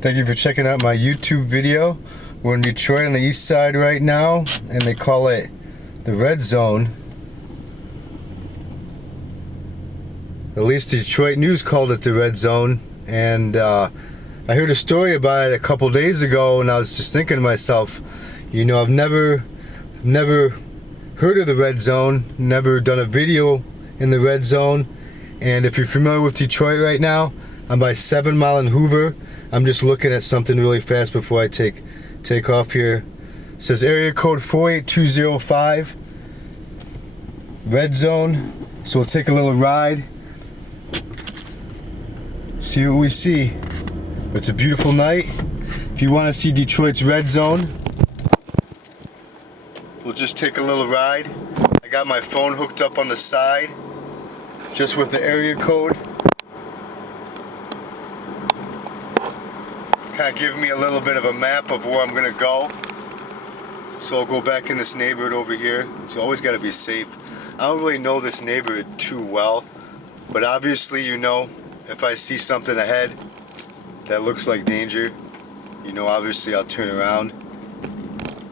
Thank you for checking out my YouTube video. We're in Detroit on the east side right now, and they call it the Red Zone. At least the Detroit News called it the Red Zone, and I heard a story about it a couple days ago, and I was just thinking to myself, you know, I've never heard of the Red Zone, never done a video in the Red Zone. And if you're familiar with Detroit right now, I'm by 7 Mile and Hoover. I'm just looking at something really fast before I take off here. It says area code 48205, Red Zone. So we'll take a little ride, see what we see. It's a beautiful night. If you want to see Detroit's Red Zone, we'll just take a little ride. I got my phone hooked up on the side, just with the area code. Kind of give me a little bit of a map of where I'm gonna go. So I'll go back in this neighborhood over here. So always gotta be safe. I don't really know this neighborhood too well, but obviously, you know, if I see something ahead that looks like danger, you know, obviously I'll turn around,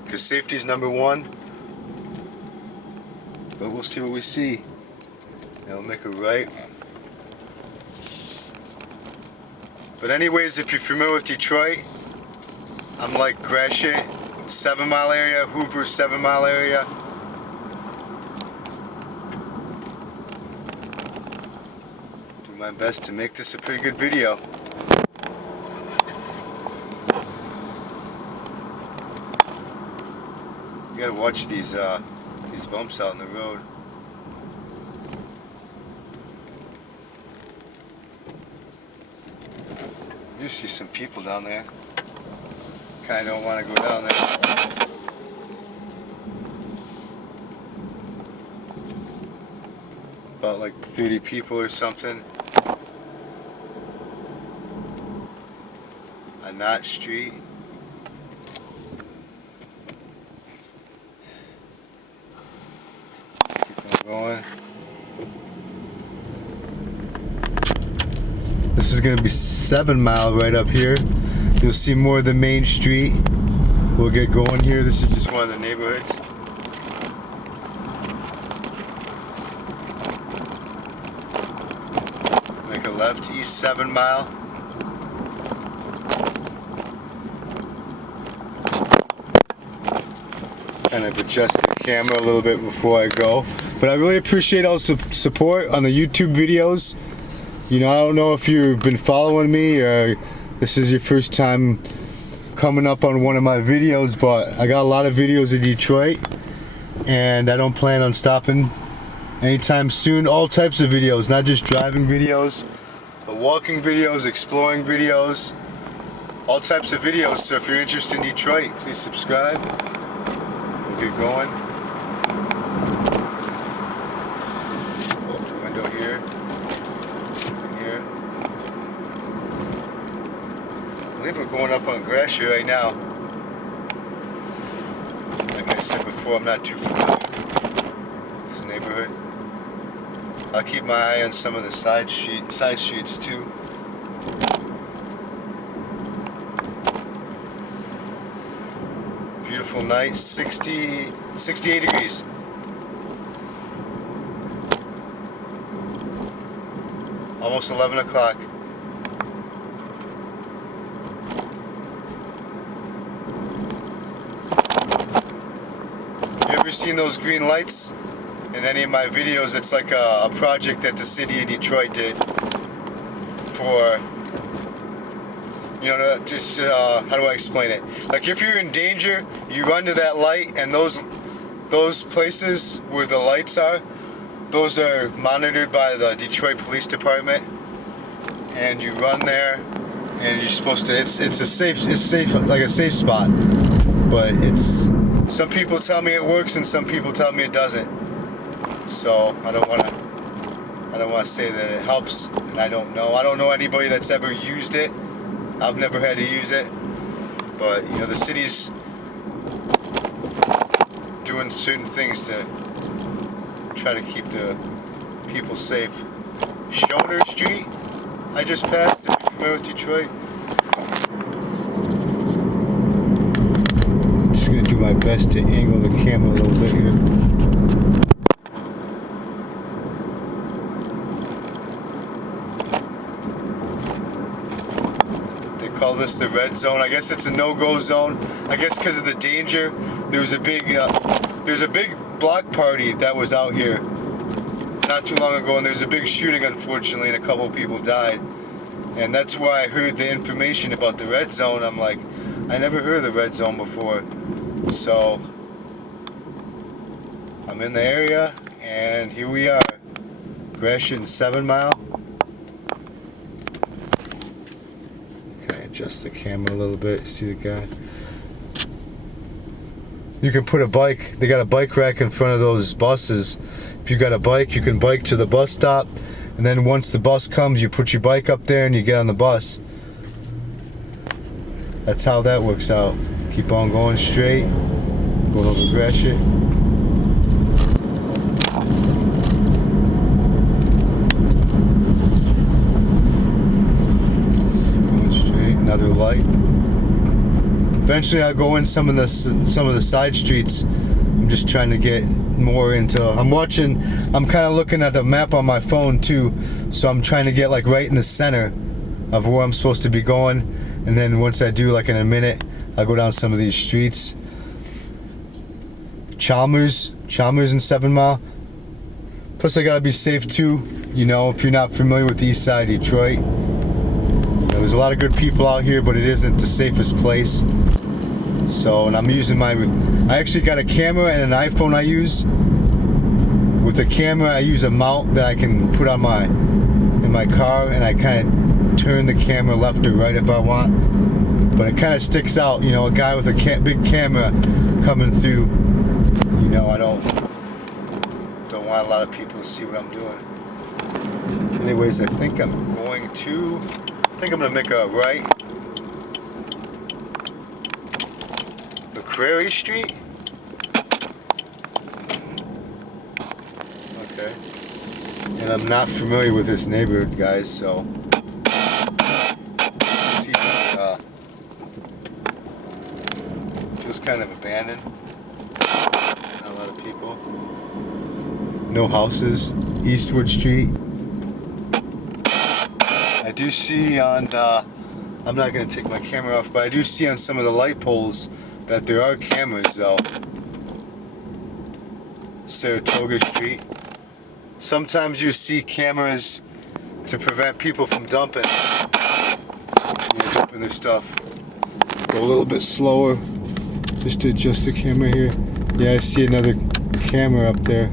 because safety is number one. But we'll see what we see. Now we'll make a right. But anyways, if you're familiar with Detroit, I'm like Gratiot, 7 Mile area, Hoover, 7 Mile area. Do my best to make this a pretty good video. You gotta watch these bumps out in the road. You see some people down there. Kinda don't want to go down there. About like 30 people or something. On Knott Street. Keep on going. This is going to be 7 Mile right up here. You'll see more of the main street. We'll get going here. This is just one of the neighborhoods. Make a left, east 7 Mile. Kind of adjust the camera a little bit before I go. But I really appreciate all the support on the YouTube videos. You know, I don't know if you've been following me or this is your first time coming up on one of my videos, but I got a lot of videos of Detroit and I don't plan on stopping anytime soon. All types of videos, not just driving videos, but walking videos, exploring videos, all types of videos. So if you're interested in Detroit, please subscribe. We'll get going. Go up the window here. I believe we're going up on Gratiot right now. Like I said before, I'm not too familiar with this neighborhood. I'll keep my eye on some of the side streets too. Beautiful night, 68 degrees. Almost 11 o'clock. You ever seen those green lights in any of my videos? It's like a project that the city of Detroit did for, you know, just, how do I explain it? Like if you're in danger, you run to that light, and those places where the lights are, those are monitored by the Detroit Police Department, and you run there, and you're supposed to, it's safe, like a safe spot, but it's, some people tell me it works and some people tell me it doesn't. So I don't want to say that it helps, and I don't know anybody that's ever used it. I've never had to use it, but you know, the city's doing certain things to try to keep the people safe. Schoner Street, I just passed, if you're familiar with Detroit. my best to angle the camera a little bit here. They call this the red zone. I guess it's a no-go zone. I guess because of the danger. There's a big block party that was out here not too long ago, and there's a big shooting, unfortunately, and a couple people died. And that's why I heard the information about the red zone. I'm like, I never heard of the red zone before. So I'm in the area, and here we are, Gratiot 7 Mile. Okay, adjust the camera a little bit. See the guy? You can put a bike. They got a bike rack in front of those buses. If you got a bike, you can bike to the bus stop, and then once the bus comes, you put your bike up there and you get on the bus. That's how that works out. Keep on going straight, going over Gratiot. Going straight, another light. Eventually, I'll go in some of the side streets. I'm just trying to get more into. I'm kind of looking at the map on my phone too, so I'm trying to get like right in the center of where I'm supposed to be going. And then once I do, like in a minute, I'll go down some of these streets. Chalmers in 7 Mile. Plus, I gotta be safe too. You know, if you're not familiar with the east side of Detroit, you know, there's a lot of good people out here, but it isn't the safest place. So, and I'm using I actually got a camera and an iPhone I use. With the camera, I use a mount that I can put on in my car, and I kind of turn the camera left or right if I want. But it kind of sticks out, you know, a guy with a big camera coming through. You know, I don't want a lot of people to see what I'm doing. Anyways, I think I'm going to make a right. McCrary Street? Okay. And I'm not familiar with this neighborhood, guys, so. See, feels kind of abandoned. Not a lot of people. No houses. Eastwood Street. I do see on, I'm not going to take my camera off, but I do see on some of the light poles that there are cameras though. Saratoga Street. Sometimes you see cameras to prevent people from dumping their stuff. Go a little bit slower just to adjust the camera here. Yeah, I see another camera up there.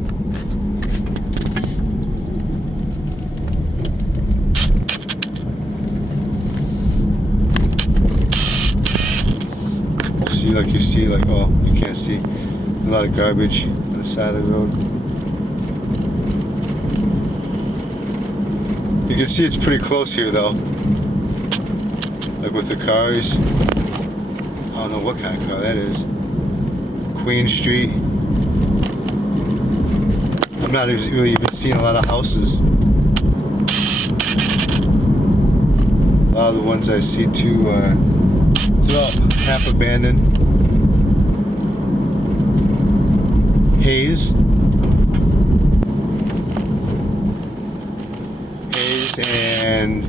You see, oh, you can't see. A lot of garbage on the side of the road. You can see it's pretty close here though. Like with the cars. I don't know what kind of car that is. Queen Street. I'm not really even seeing a lot of houses. A lot of the ones I see too are half abandoned. Hayes and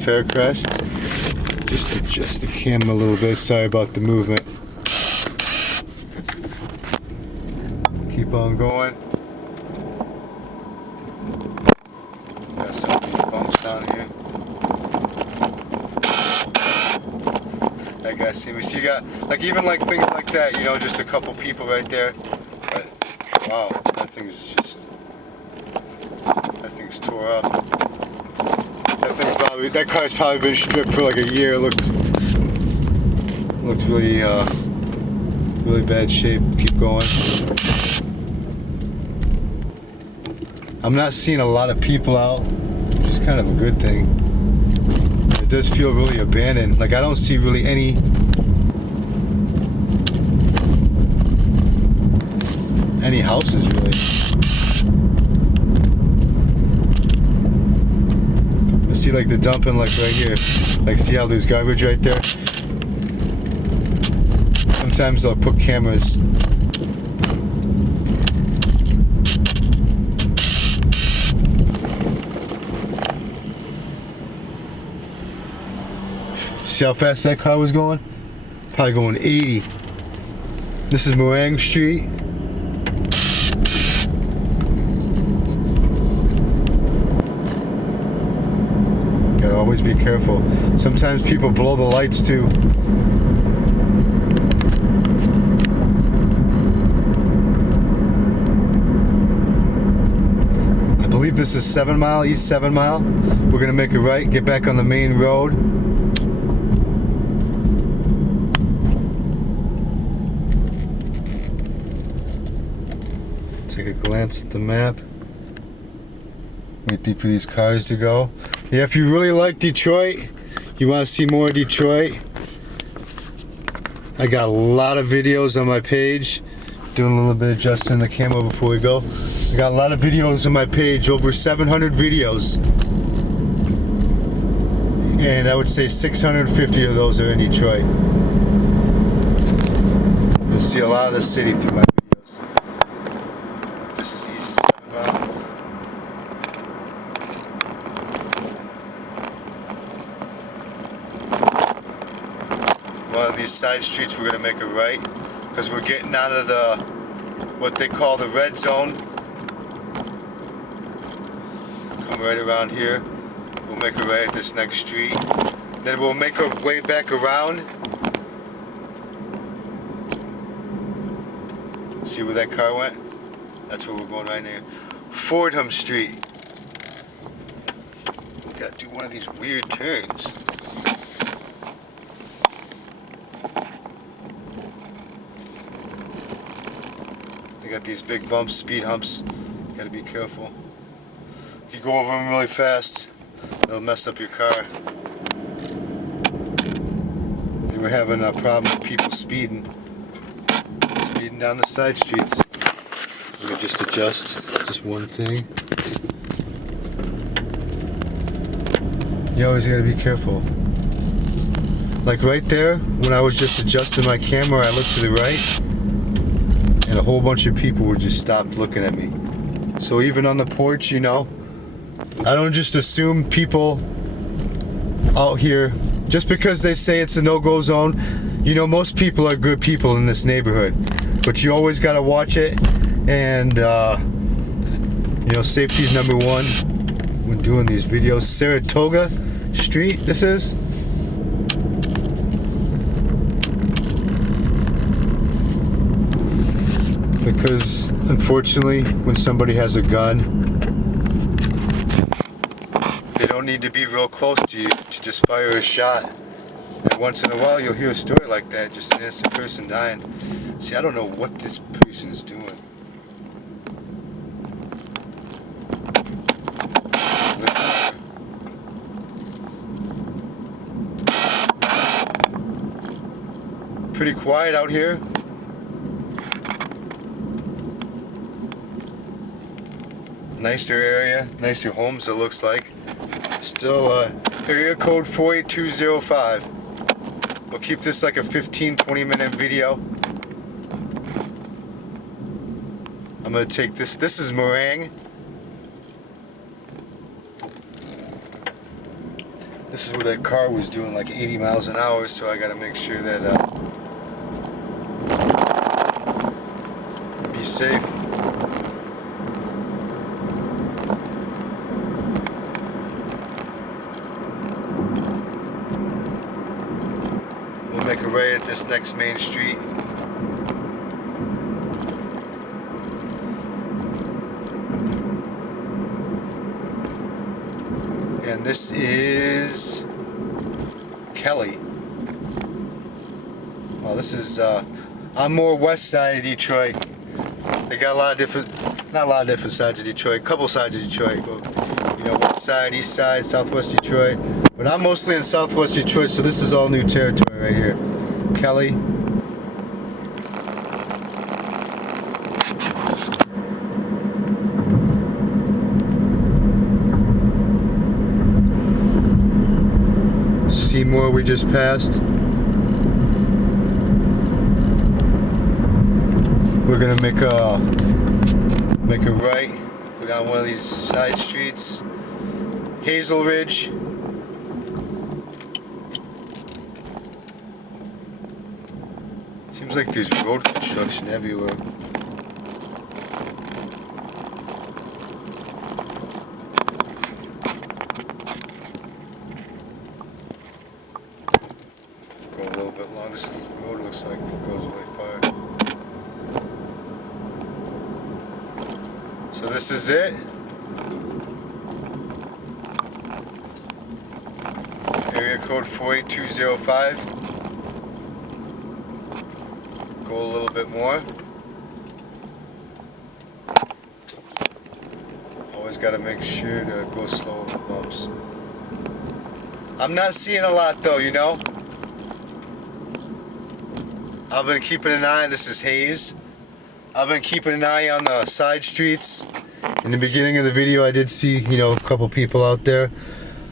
Faircrest. Just adjust the camera a little bit. Sorry about the movement. Keep on going. Got some of these bumps down here. That guy see me. So you got like even like things like that, you know, just a couple people right there. But wow, that thing's tore up. That car's probably been stripped for like a year. It looked really really bad shape. Keep going. I'm not seeing a lot of people out, which is kind of a good thing. It does feel really abandoned. Like I don't see really any houses really. I see like the dumping like right here. Like see how there's garbage right there? sometimes they'll put cameras. See how fast that car was going? Probably going 80. This is Meringue Street. Gotta always be careful. Sometimes people blow the lights too. I believe this is 7 Mile, East 7 Mile. We're gonna make a right, get back on the main road. Take a glance at the map. Wait for these cars to go. Yeah, if you really like Detroit, you want to see more of Detroit, I got a lot of videos on my page. Doing a little bit of adjusting the camera before we go. I got a lot of videos on my page, over 700 videos. And I would say 650 of those are in Detroit. You'll see a lot of the city through my videos. This is East 7 Mile. One of these side streets we're going to make a right because we're getting out of the what they call the red zone. Come right around here. We'll make a right at this next street. Then we'll make our way back around. See where that car went? That's where we're going right now. Fordham Street. Gotta do one of these weird turns. They got these big bumps, speed humps. Gotta be careful. If you go over them really fast, they'll mess up your car. They were having a problem with people speeding down the side streets. We can just adjust just one thing. You always gotta be careful. Like right there, when I was just adjusting my camera, I looked to the right, and a whole bunch of people were just stopped looking at me. So even on the porch, you know, I don't just assume people out here, just because they say it's a no-go zone, you know, most people are good people in this neighborhood. But you always got to watch it, and you know, safety is number one when doing these videos. Saratoga Street, this is. Because unfortunately, when somebody has a gun, they don't need to be real close to you to just fire a shot. And once in a while, you'll hear a story like that, just an innocent person dying. See, I don't know what this person is doing. Pretty quiet out here. Nicer area, nicer homes it looks like. Still area code 48205. We'll keep this like a 15-20 minute video. I'm gonna take this. This is Meringue. This is where that car was doing like 80 miles an hour, so I gotta make sure that be safe. We'll make a right at this next main street. And this is Kelly. Oh, this is I'm more west side of Detroit. They got a lot of different, not a lot of different sides of Detroit, a couple sides of Detroit, but you know, west side, east side, southwest Detroit. But I'm mostly in southwest Detroit, so this is all new territory right here. Kelly. Seymour we just passed. we're gonna make a right, go down one of these side streets. Hazel Ridge. Seems like there's road construction everywhere. Go a little bit long. This road looks like it goes really far. So this is it. Area code 48205. Go a little bit more. Always got to make sure to go slow with the bumps. I'm not seeing a lot though, you know. I've been keeping an eye. This is Hayes. I've been keeping an eye on the side streets. In the beginning of the video, I did see, you know, a couple people out there.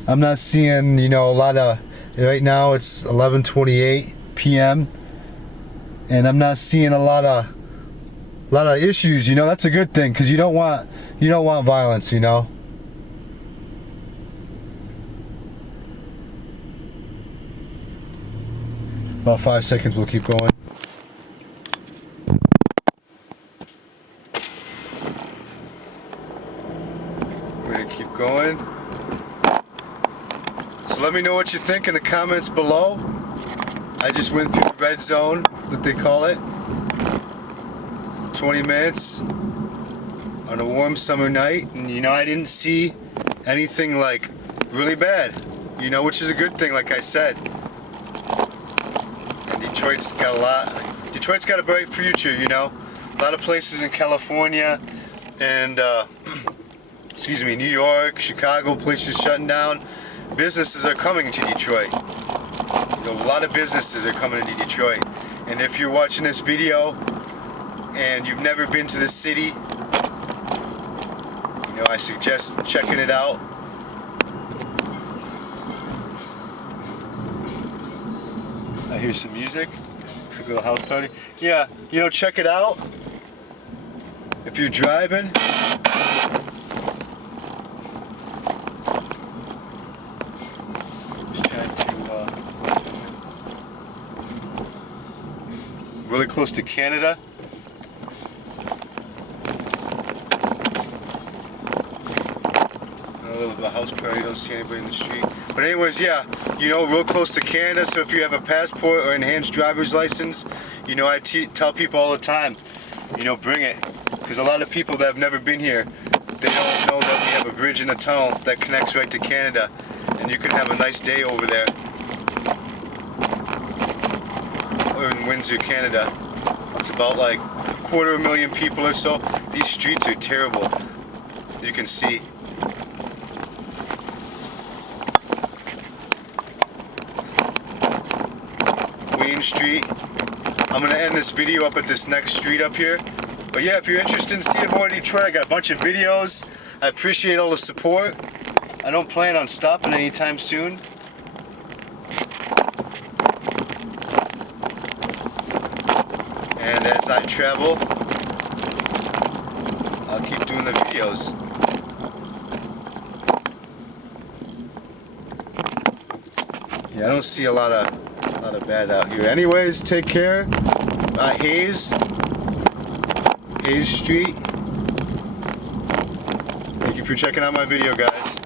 I'm not seeing, you know, a lot of. Right now, it's 11:28 p.m. and I'm not seeing a lot of issues. You know, that's a good thing because you don't want violence. You know. About 5 seconds. We'll keep going. We're gonna keep going. So let me know what you think in the comments below. I just went through the red zone, that they call it. 20 minutes on a warm summer night, and you know, I didn't see anything like really bad, you know, which is a good thing, like I said. And Detroit's got a bright future, you know. A lot of places in California and excuse me, New York, Chicago, places shutting down. Businesses are coming to Detroit. You know, a lot of businesses are coming to Detroit. And if you're watching this video and you've never been to this city, you know, I suggest checking it out. I hear some music. Looks like a little house party. Yeah, you know, check it out. If you're driving. Really close to Canada. A little bit of a house party, don't see anybody in the street. But anyways, yeah, you know, real close to Canada, so if you have a passport or enhanced driver's license, you know, I tell people all the time, you know, bring it. Because a lot of people that have never been here, they don't know that we have a bridge and a tunnel that connects right to Canada. And you can have a nice day over there. In Windsor, Canada. It's about like 250,000 people or so. These streets are terrible. You can see. Queen Street. I'm gonna end this video up at this next street up here. But yeah, if you're interested in seeing more of Detroit, I got a bunch of videos. I appreciate all the support. I don't plan on stopping anytime soon. And as I travel, I'll keep doing the videos. Yeah, I don't see a lot of bad out here. Anyways, take care. Hayes Street. Thank you for checking out my video, guys.